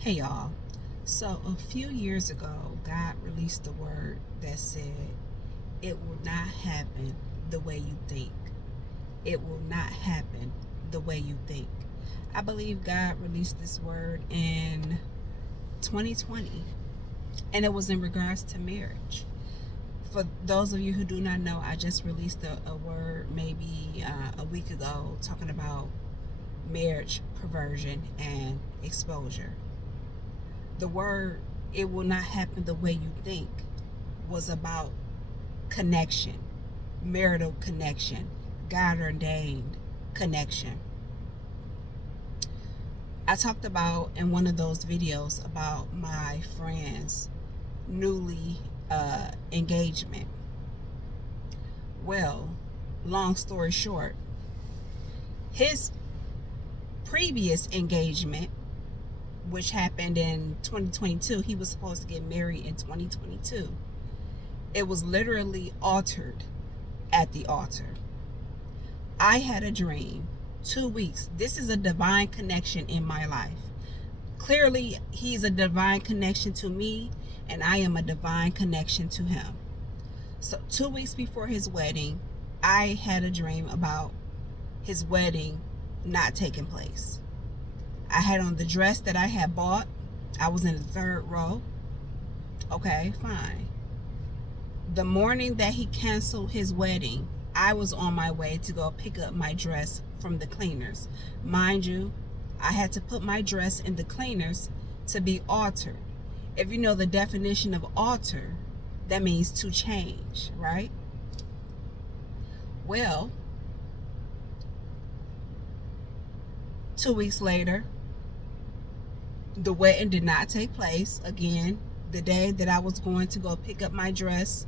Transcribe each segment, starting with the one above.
Hey y'all. So a few years ago, God released a word that said, it will not happen the way you think. It will not happen the way you think. I believe God released this word in 2020, and it was in regards to marriage. For those of you who do not know, I just released a word maybe a week ago talking about marriage perversion and exposure. The word, it will not happen the way you think, was about connection, marital connection, God ordained connection. I talked about in one of those videos about my friend's newly engagement. Well, long story short, his previous engagement, which happened in 2022, he was supposed to get married in 2022. It was literally altered at the altar. I had a dream, 2 weeks. This is a divine connection in my life. Clearly, he's a divine connection to me, and I am a divine connection to him. So 2 weeks before his wedding, I had a dream about his wedding not taking place. I had on the dress that I had bought. I was in the third row. Okay, fine. The morning that he canceled his wedding, I was on my way to go pick up my dress from the cleaners. Mind you, I had to put my dress in the cleaners to be altered. If you know the definition of alter, that means to change, right? Well, 2 weeks later, the wedding did not take place. Again, the day that I was going to go pick up my dress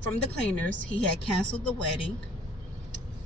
from the cleaners, he had canceled the wedding.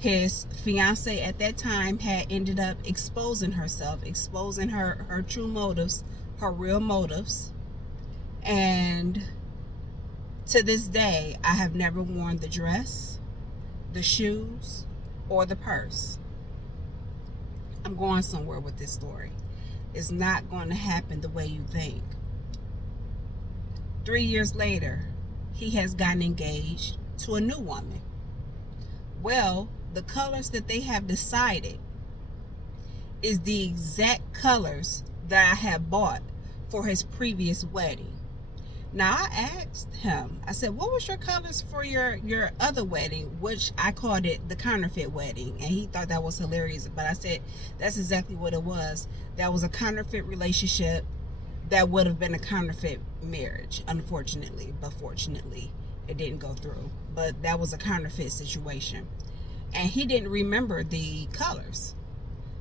His fiance at that time had ended up exposing herself, exposing her true motives, her real motives. And to this day, I have never worn the dress, the shoes, or the purse. I'm going somewhere with this story. It's not going to happen the way you think. 3 years later, he has gotten engaged to a new woman. Well, the colors that they have decided is the exact colors that I had bought for his previous wedding. Now, I asked him, I said, what was your colors for your other wedding, which I called it the counterfeit wedding, and he thought that was hilarious. But I said, that's exactly what it was. That was a counterfeit relationship. That would have been a counterfeit marriage, unfortunately, but fortunately it didn't go through. But that was a counterfeit situation, and he didn't remember the colors.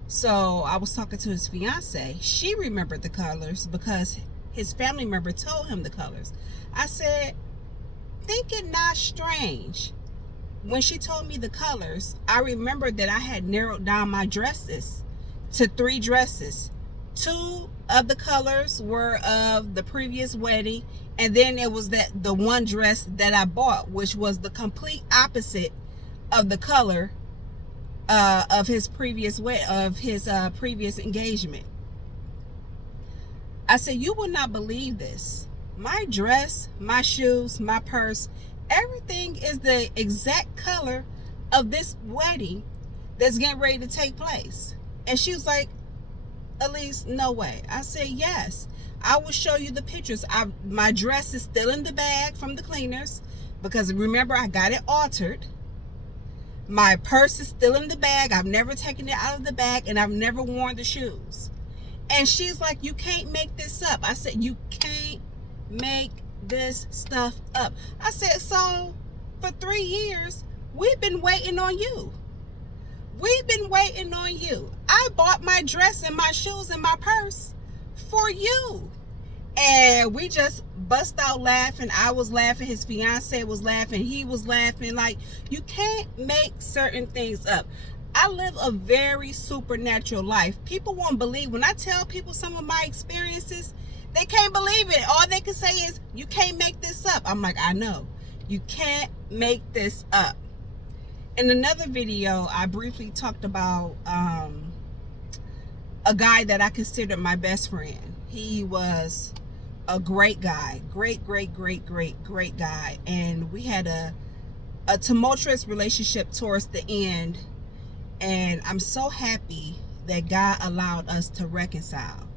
So I was talking to his fiance. She remembered the colors because his family member told him the colors. I said, think it not strange. When she told me the colors, I remembered that I had narrowed down my dresses to 3 dresses. 2 of the colors were of the previous wedding, and then it was the one dress that I bought, which was the complete opposite of the color of his previous previous engagement. I said, you will not believe this. My dress, my shoes, my purse, everything is the exact color of this wedding that's getting ready to take place. And she was like, Elise, no way. I said, yes. I will show you the pictures. My dress is still in the bag from the cleaners because remember, I got it altered. My purse is still in the bag. I've never taken it out of the bag, and I've never worn the shoes. And she's like, you can't make this up. I said, you can't make this stuff up. I said, so for 3 years, we've been waiting on you. We've been waiting on you. I bought my dress and my shoes and my purse for you. And we just bust out laughing. I was laughing. His fiance was laughing. He was laughing. Like, you can't make certain things up. I live a very supernatural life. People won't believe when I tell people some of my experiences. They can't believe it. All they can say is, you can't make this up. I'm like, I know. You can't make this up. In another video, I briefly talked about a guy that I considered my best friend. He was a great guy, great guy, and we had a tumultuous relationship towards the end, and I'm so happy that God allowed us to reconcile.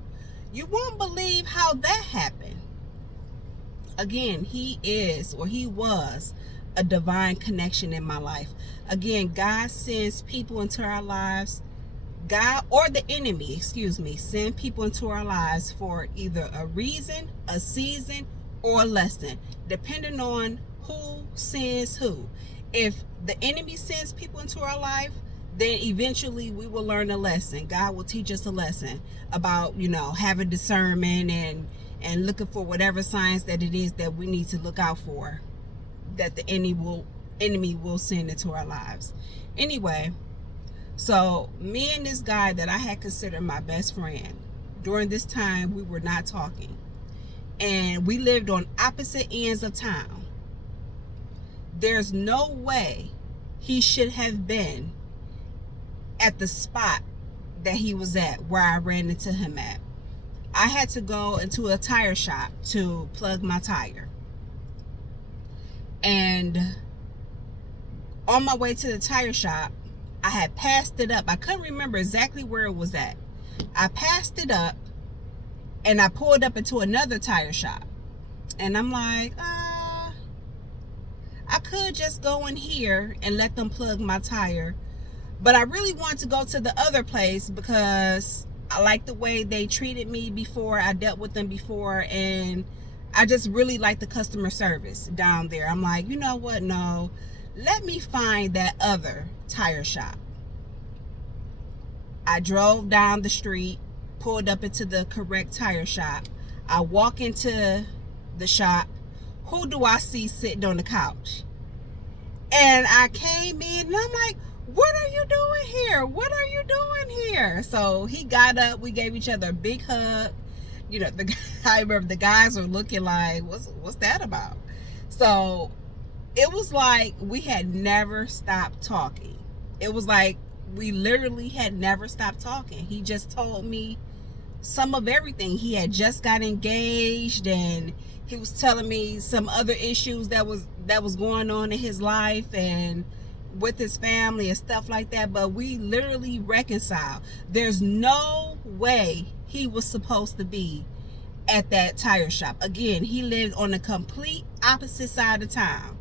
You won't believe how that happened. Again, he was a divine connection in my life. Again, God sends people into our lives. God, or the enemy, send people into our lives for either a reason, a season, or a lesson, depending on who sends who. If the enemy sends people into our life, then eventually we will learn a lesson. God will teach us a lesson about, having discernment and looking for whatever signs that it is that we need to look out for, that the enemy will send into our lives. Anyway, so me and this guy that I had considered my best friend, during this time we were not talking, and we lived on opposite ends of town. There's no way he should have been at the spot that he was at, where I ran into him at. I had to go into a tire shop to plug my tire. And on my way to the tire shop, I had passed it up. I couldn't remember exactly where it was at. I passed it up and I pulled up into another tire shop. And I'm like, I could just go in here and let them plug my tire. But I really wanted to go to the other place because I liked the way they treated me before. I dealt with them before, and I just really liked the customer service down there. I'm like, you know what? No, let me find that other tire shop. I drove down the street, pulled up into the correct tire shop. I walk into the shop. Who do I see sitting on the couch? And I came in and I'm like, what are you doing here? What are you doing here? So he got up. We gave each other a big hug. I remember the guys were looking like, what's that about? So it was like we had never stopped talking. It was like we literally had never stopped talking. He just told me some of everything. He had just got engaged, and he was telling me some other issues that was going on in his life and with his family and stuff like that. But we literally reconciled. There's no way he was supposed to be at that tire shop. Again, he lived on the complete opposite side of town.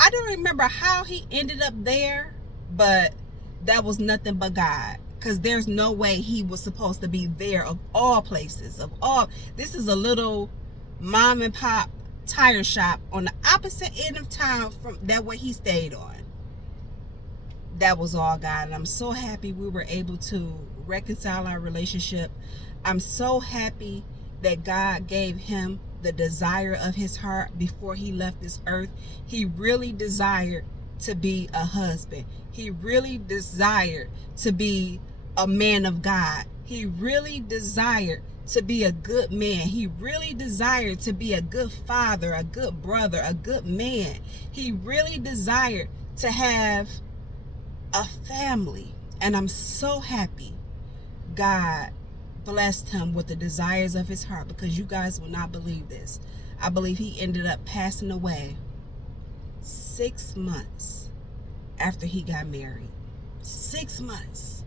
I don't remember how he ended up there, but that was nothing but God, because there's no way he was supposed to be there, of all places, this is a little mom and pop tire shop on the opposite end of town from that way he stayed on. That was all God, and I'm so happy we were able to reconcile our relationship. I'm so happy that God gave him the desire of his heart before he left this earth. He really desired to be a husband. He really desired to be a man of God. He really desired to be a good man. He really desired to be a good father, a good brother, a good man. He really desired to have a family. And I'm so happy God blessed him with the desires of his heart, because you guys will not believe this. I believe he ended up passing away 6 months after he got married. 6 months.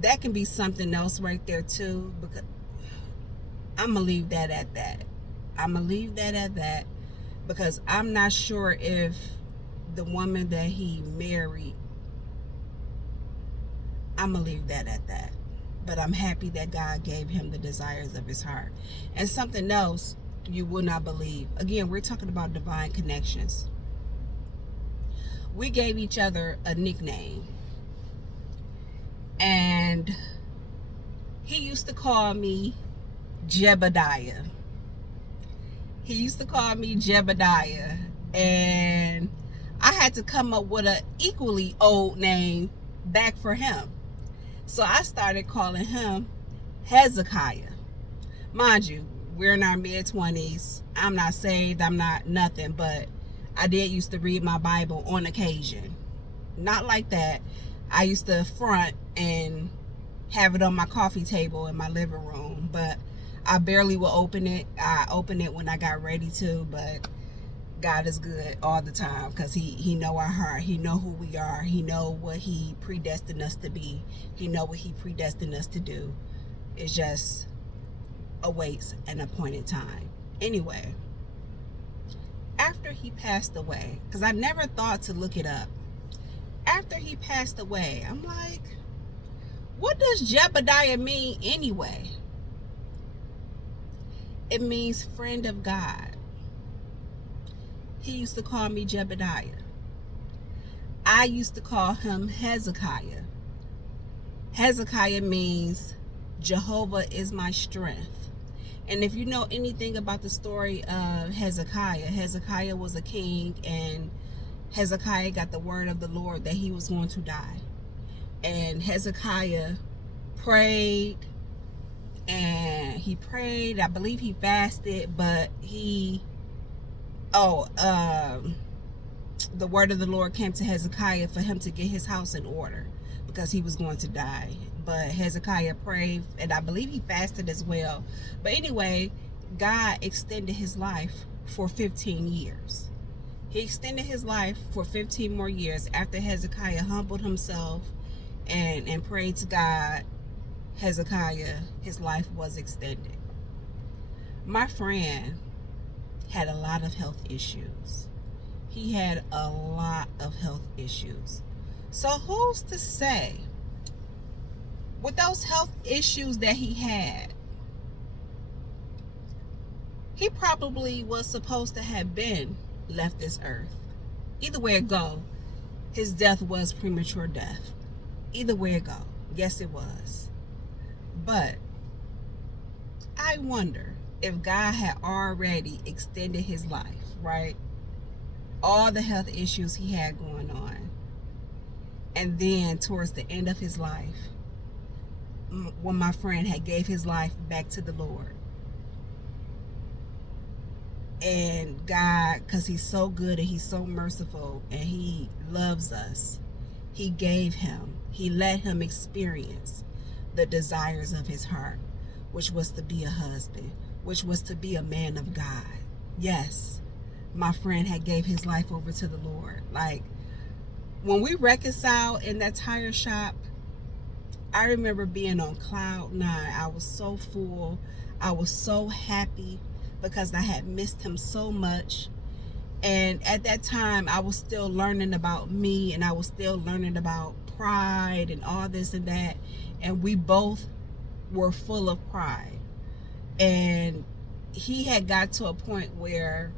That can be something else right there too, because I'm gonna leave that at that. Because I'm not sure if the woman that he married, I'm gonna leave that at that. But I'm happy that God gave him the desires of his heart. And something else you will not believe. Again, we're talking about divine connections. We gave each other a nickname. And he used to call me Jebediah. He used to call me Jebediah. And I had to come up with an equally old name back for him. So I started calling him Hezekiah. Mind you, we're in our mid-20s. I'm not saved. I'm not nothing. But I did used to read my Bible on occasion. Not like that. I used to front and have it on my coffee table in my living room, but I barely will open it. I open it when I got ready to, but God is good all the time, because he know our heart. He know who we are. He know what he predestined us to be. He know what he predestined us to do. It just awaits an appointed time. Anyway, after he passed away, because I never thought to look it up, after he passed away, I'm like, what does Jebediah mean anyway? It means friend of God. He used to call me Jebediah. I used to call him Hezekiah. Hezekiah means Jehovah is my strength. And if you know anything about the story of Hezekiah, Hezekiah was a king, and Hezekiah got the word of the Lord that he was going to die. And Hezekiah prayed, and he prayed. I believe he fasted, but the word of the Lord came to Hezekiah for him to get his house in order, because he was going to die. But Hezekiah prayed, and I believe he fasted as well. But anyway, God extended his life for 15 years. He extended his life for 15 more years after Hezekiah humbled himself and prayed to God. Hezekiah, his life was extended. My friend had a lot of health issues. He had a lot of health issues. So who's to say, with those health issues that he had, he probably was supposed to have been left this earth. Either way it go, his death was premature death. Either way it go, yes it was. But I wonder if God had already extended his life, right? All the health issues he had going on. And then towards the end of his life, when my friend had gave his life back to the Lord, and God, because he's so good and he's so merciful and he loves us, he let him experience the desires of his heart, which was to be a husband, which was to be a man of God. Yes, my friend had gave his life over to the Lord. Like, when we reconciled in that tire shop, I remember being on cloud 9. I was so full. I was so happy because I had missed him so much. And at that time, I was still learning about me, and I was still learning about pride and all this and that. And we both were full of pride. And he had got to a point where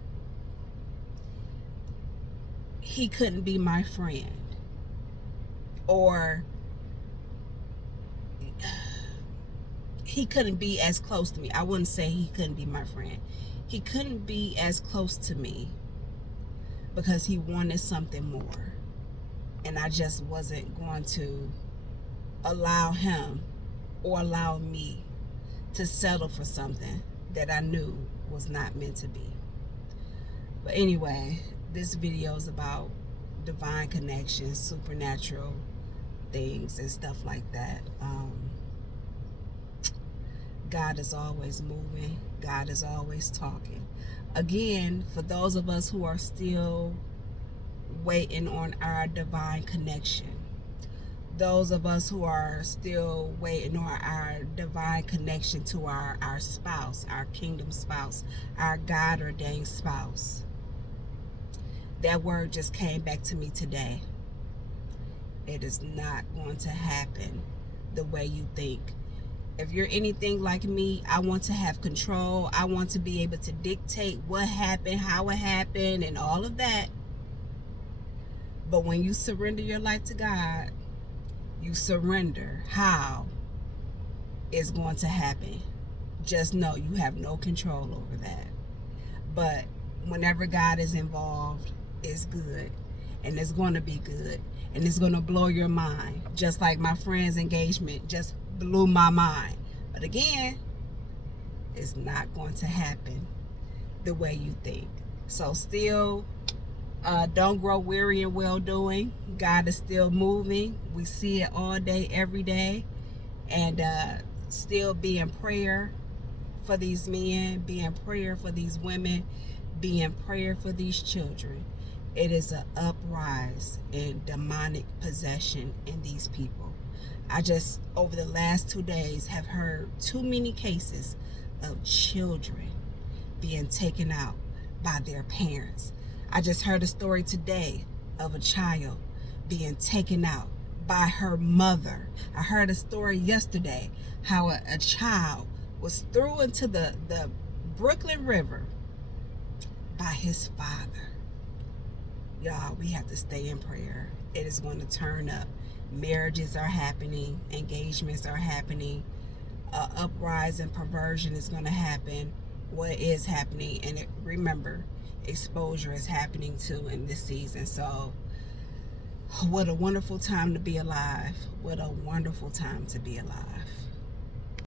he couldn't be my friend, or he couldn't be as close to me. I wouldn't say he couldn't be my friend. He couldn't be as close to me because he wanted something more. And I just wasn't going to allow him or allow me to settle for something that I knew was not meant to be. But anyway, this video is about divine connections, supernatural things and stuff like that. God is always moving. God is always talking. Again, for those of us who are still waiting on our divine connection, those of us who are still waiting on our divine connection to our spouse, our kingdom spouse, our God-ordained spouse, that word just came back to me today. It is not going to happen the way you think. If you're anything like me, I want to have control. I want to be able to dictate what happened, how it happened, and all of that. But when you surrender your life to God, you surrender how it's going to happen. Just know you have no control over that. But whenever God is involved, it's good. And it's going to be good. And it's going to blow your mind. Just like my friend's engagement just blew my mind. But again, it's not going to happen the way you think. So still Don't grow weary in well doing. God is still moving. We see it all day, every day. And still be in prayer for these men, be in prayer for these women, be in prayer for these children. It is an uprise in demonic possession in these people. I just, over the last 2 days, have heard too many cases of children being taken out by their parents. I just heard a story today of a child being taken out by her mother. I heard a story yesterday how a child was thrown into the Brooklyn River by his father. Y'all, we have to stay in prayer. It is going to turn up. Marriages are happening. Engagements are happening. Uprise and perversion is going to happen. What is happening? And remember, exposure is happening too in this season. So what a wonderful time to be alive. What a wonderful time to be alive.